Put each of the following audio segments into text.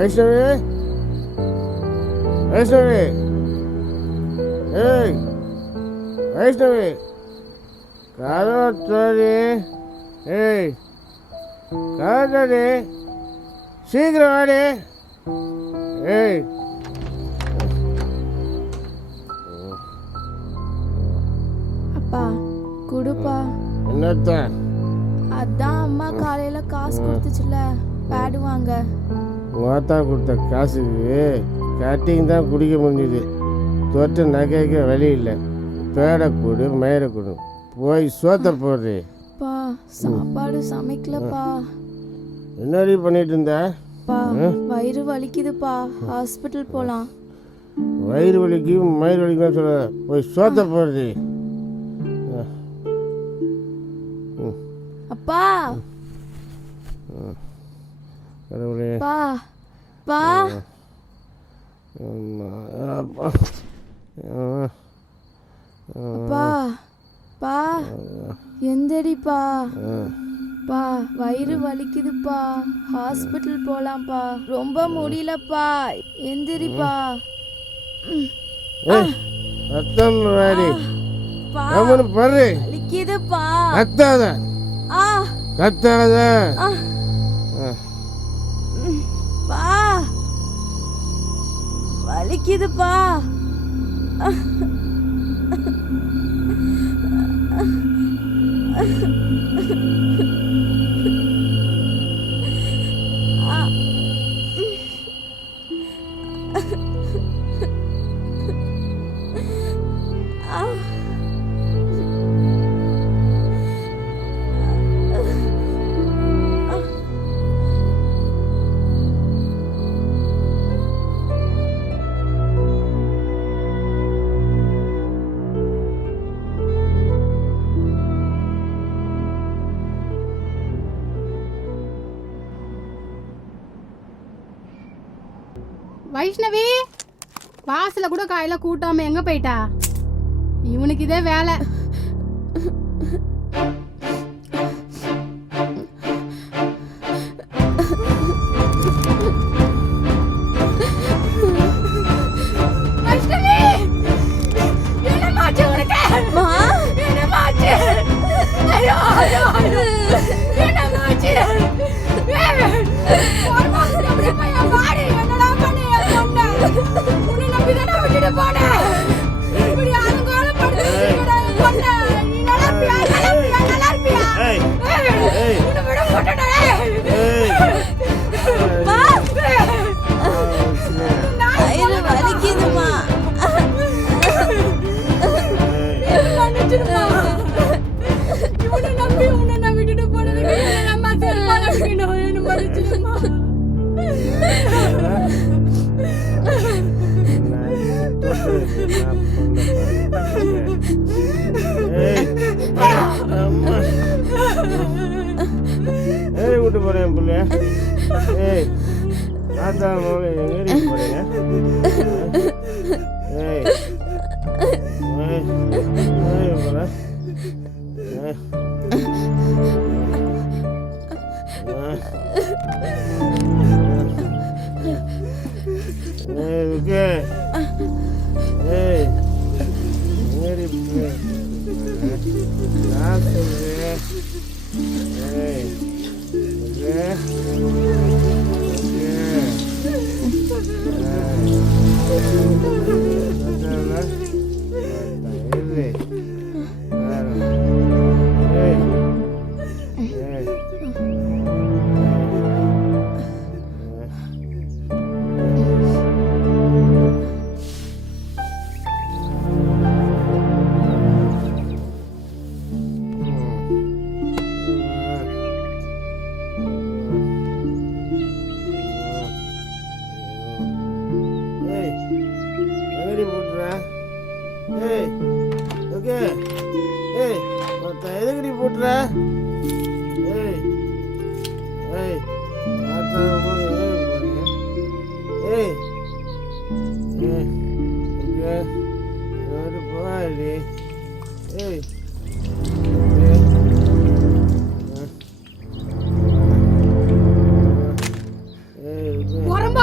வைஷ்ணவி வைஷ்ணவி ஏய் வைஷ்ணவி கதோடி ஏய் கதோடி சீக்கிரம் வாடி ஏய் அப்பா குடுப்பா. என்னத்த அதான் அம்மா காலையில காசு கொடுத்துச்சுல பேடு வாங்க. மாத்தா கொடுத்த காசுக்கு கட்டிங் தான் குடிக்க முடிஞ்சுது. தொட்டு நகைக்க வழி இல்லை. பேடை கொடு மயிரை கொடு போய் சோத்த போடுறே. பா சாப்பாடு சமைக்கலப்பா. என்னடி பண்ணிட்டு இருந்த? பா வயிறு வலிக்குதுப்பா, ஹாஸ்பிட்டல் போலாம். வயிறு வலிக்கு மயிறு வலிக்குன்னு சொல்ல போய் சோத்த போடுறே. அப்பா கடவுளே பா பா அப்பா பா எந்தடிப்பா பா வயிறு வலிக்குதுப்பா, ஹாஸ்பிட்டல் போலாம்ப்பா. ரொம்ப முடியலப்பா, எந்திரிப்பா. ரத்தம் வாடி பா பர்றே வலிக்குதுப்பா. கத்தாத ஆ கத்தாத. பா வலிக்குதுப்பா. வைஷ்ணவி வாசல கூட காயில கூட்டாம எங்க போயிட்டா? இவனுக்கு இதே வேலை. கூட்டு போறேன் பிள்ளைய. ஏய் தாத்தா எங்க போறீங்க? ஏய்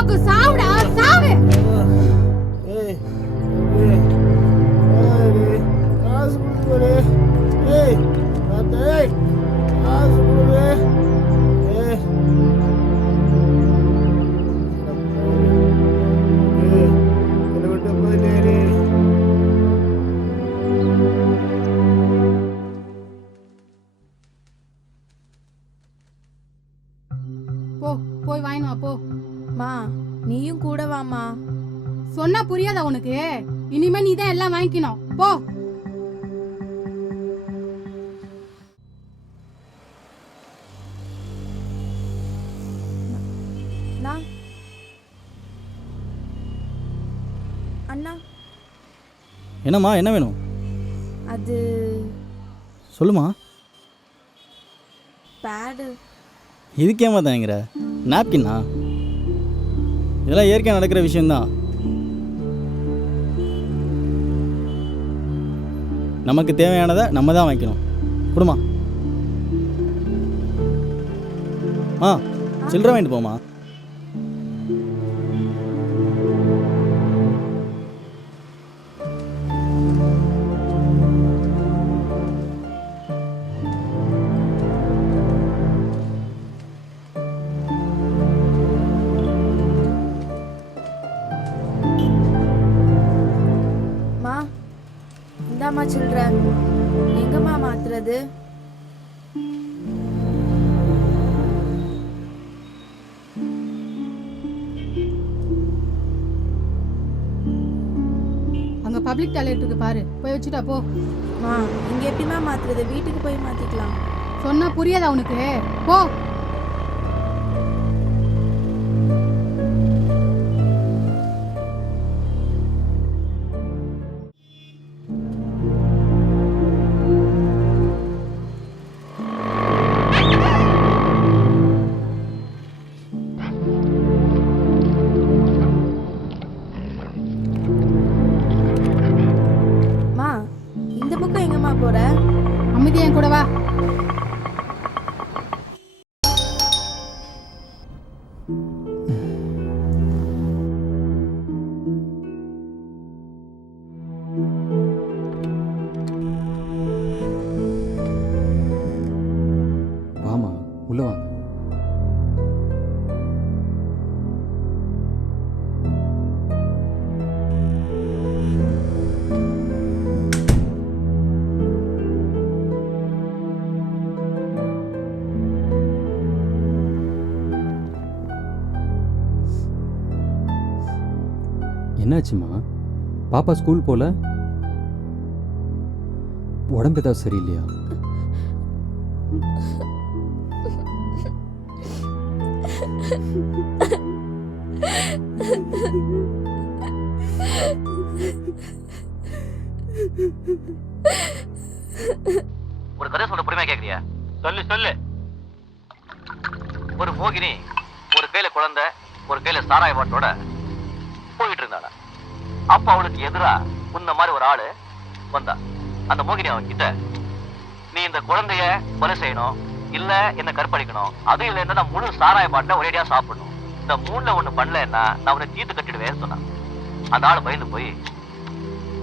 பொழுதுபோக்கு சாவுடா சாவு. ஏய் ஏய் காசு கொடுத்து ஏய் தாத்தா ஏய் காசு கொடு ஏய் என்னை விட்டு போயிட்டே. போ போய் வாங்கினு வா போ. மா நீயும் கூட வாமா. சொன்னா புரியாதா உனக்கு? இனிமே நீ தான் எல்லாம் வாங்கிக்கணும் போ. நான் அண்ணா என்னம்மா என்ன வேணும் அது சொல்லுமா. பேடு. இதுக்கேமா தாங்கிற நாப்கின்னா? இதெல்லாம் இயற்கையாக நடக்கிற விஷயம்தான். நமக்கு தேவையானதை நம்ம தான் வாங்கிக்கணும். கொடுமா. சில்லறை வாங்கிட்டு போமா. மா இந்தாம்மா சில்லற. எங்கம்மா மாத்துறது? அங்க பப்ளிக் டாய்லெட் இருக்கு பாரு, போய் வச்சுட்டா போ. மா இங்க எப்படிமா மாத்துறது? வீட்டுக்கு போய் மாத்திக்கலாம். சொன்னா புரியாதா உனக்கு? போ. மா இந்த பக்கம் எங்கம்மா போற? அமைதி என் கூட வா. வாமா உள்ள வாங்க. என்னாச்சுமா? பாப்பா ஸ்கூல் போல? உடம்பு ஏதாவது சரியில்லையா? ஒரு கதை சொல்ல பொறுமையா கேக்குறியா? சொல்லு சொல்லு. ஒரு மோகினி ஒரு கையில குழந்தை ஒரு கையில சாராய பாட்டோட போயிட்டு இருந்தாளா. அப்ப அவளுக்கு எதிரா உன்ன மாதிரி ஒரு ஆளு வந்தா. அந்த மோகினி அவன் கிட்ட, நீ இந்த குழந்தைய கொலை செய்யணும், இல்ல என்ன கற்பழிக்கணும், அது இல்ல என்ன முழு சாராய பாட்டை ஒரேடியா சாப்பிடணும், இந்த மூணுல ஒண்ணு பண்ணலன்னா நான் உன்னை தீர்த்து கட்டிடுவேன்னு சொன்னான். அந்த ஆளு பயந்து போய்,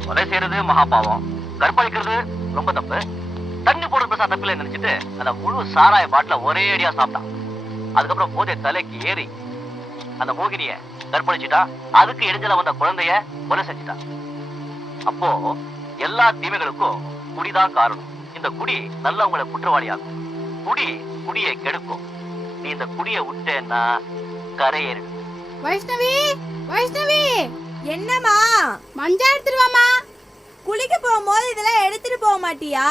கொலை செய்யறது மகாபாவம், கற்பழிக்கிறது ரொம்ப தப்பு, தண்ணி போடுறது பெருசா தப்பில்லை நினைச்சிட்டு அந்த முழு சாராய பாட்டில ஒரே அடியா சாப்பிட்டான். அதுக்கப்புறம் போதை தலைக்கு ஏறி அந்த மோகினிய கற்பழிச்சுட்டா. அதுக்கு இடைஞ்சல வந்த குழந்தைய கொலை செஞ்சுட்டா. அப்போ எல்லா தீமைகளுக்கும் குடிதான் காரணம். இந்த குடி நல்லவங்களை குற்றவாளியாகும். குடியை கெடுக்கும். நீ இந்த குடியை விட்டேன்னா கரையேறிடும். வைஷ்ணவி வைஷ்ணவி என்னம்மா? மஞ்சள் எடுத்துட்டு வாமா. குளிக்க போகும்போது இதெல்லாம் எடுத்துட்டு போக மாட்டியா?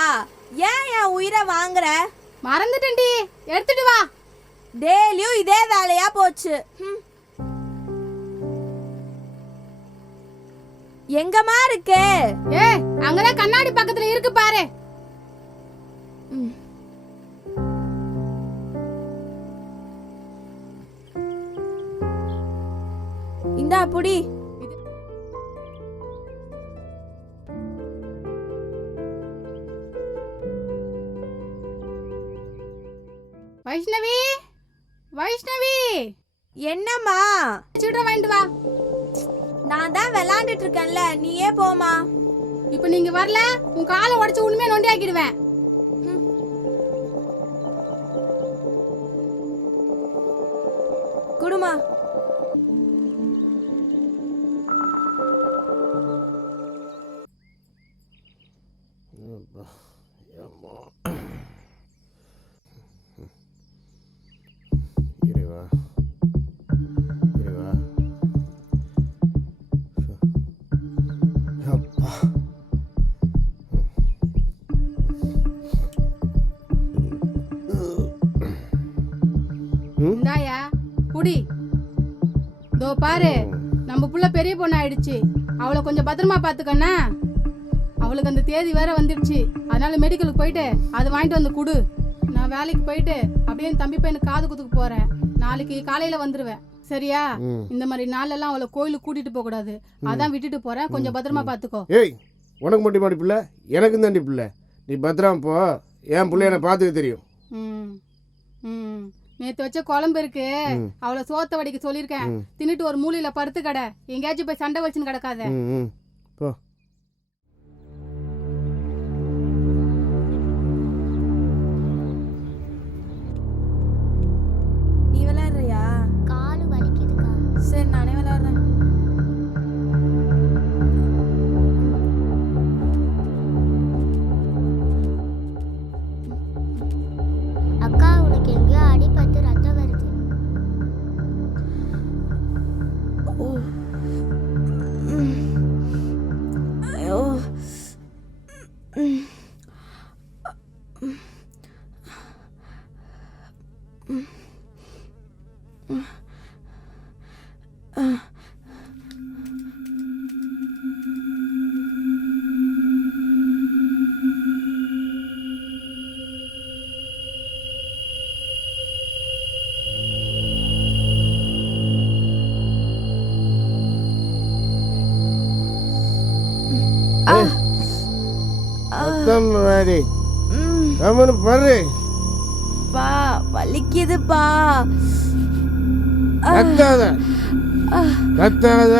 ஏன் என் உயிரை வாங்குற? மறந்துட்டேன்டி, எடுத்துட்டு வா. டெய்லியும் இதே வேலையா போச்சு. எங்கம்மா இருக்கு? ஏ அங்கதான் கண்ணாடி பக்கத்துல இருக்கு பாரு. இந்தா புடி. வைஷ்ணவி வைஷ்ணவி என்னம்மா? சில்லறை வாங்கிட்டு வா. நான் தான் விளையாண்டுட்டு இருக்கேன்ல, நீயே போமா. இப்போ நீங்க வரல உன் காலை உடைச்சு உண்மையை நொண்டி ஆக்கிடுவேன். குடுமா. இறைவா இறைவா அப்பா. இந்தாயா குடி. இதோ பாரு, நம்ம புள்ள பெரிய பொண்ணு ஆயிடுச்சு. அவளை கொஞ்சம் பத்திரமா பாத்துக்கண்ணா. அவளுக்கு அந்த தேதி வேற வந்துடுச்சு. அதனால மெடிக்கலுக்கு போயிட்டு அதை வாங்கிட்டு வந்து குடு. நான் வேலைக்கு போயிட்டு அப்படியே என் தம்பி பையனுக்கு காது குத்துக்கு போறேன். நாளைக்கு காலையில வந்துருவேன். சரியா? இந்த மாதிரி நாளெல்லாம் அவளை கோயிலுக்கு கூட்டிட்டு போக கூடாது. அதான் விட்டுட்டு போறேன். கொஞ்சம் பத்திரமா பாத்துக்கோ. ஏய், உனக்கு மட்டும் மாடி பிள்ளை, எனக்கும் தாண்டி பிள்ளை. நீ பத்திரமா போ. என் பிள்ளைய எனக்கு பார்த்துக்க தெரியும். நேத்து வச்ச குழம்பு இருக்கு, அவளை சோத்த வடிக்க சொல்லியிருக்கேன். தின்னுட்டு ஒரு மூலையில படுத்து கடை. எங்கேயாச்சும் போய் சண்டை வச்சுன்னு கிடக்காத. போ. நீ விளையாடுறியா? காலு வலிக்குதுக்கா. சரி, நானே விளையாடுறேன். அக்கா உனக்கு எங்கேயோ அடிபட்டு ரத்தம் வருது. ஐயோ. அத்தம் வாடி கம்முன்னு பாரு. பா வலிக்குதுப்பா. கத்தாத கத்தாத.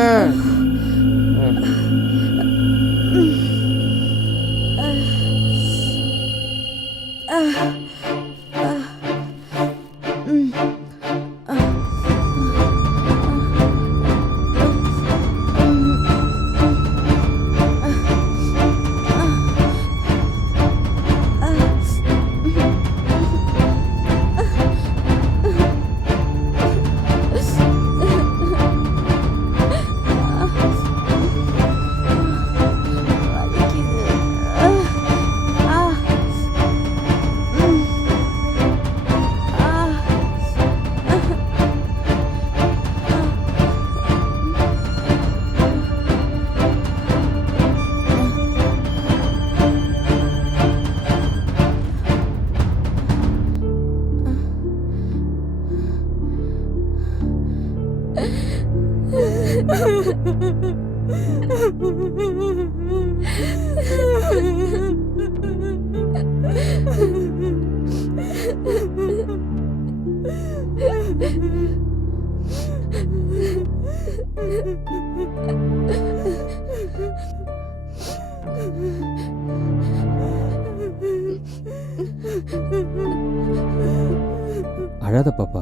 அழாத பாப்பா,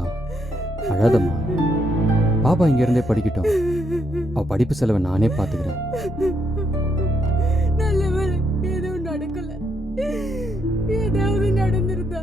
அழாதம்மா. பாப்பா இங்கேருந்தே படிக்கட்டும். அவள் படிப்பு செலவை நானே பார்த்துக்கிறேன். நல்ல வேலை எதுவும் நடக்கல. ஏதாவது நடந்திருந்தா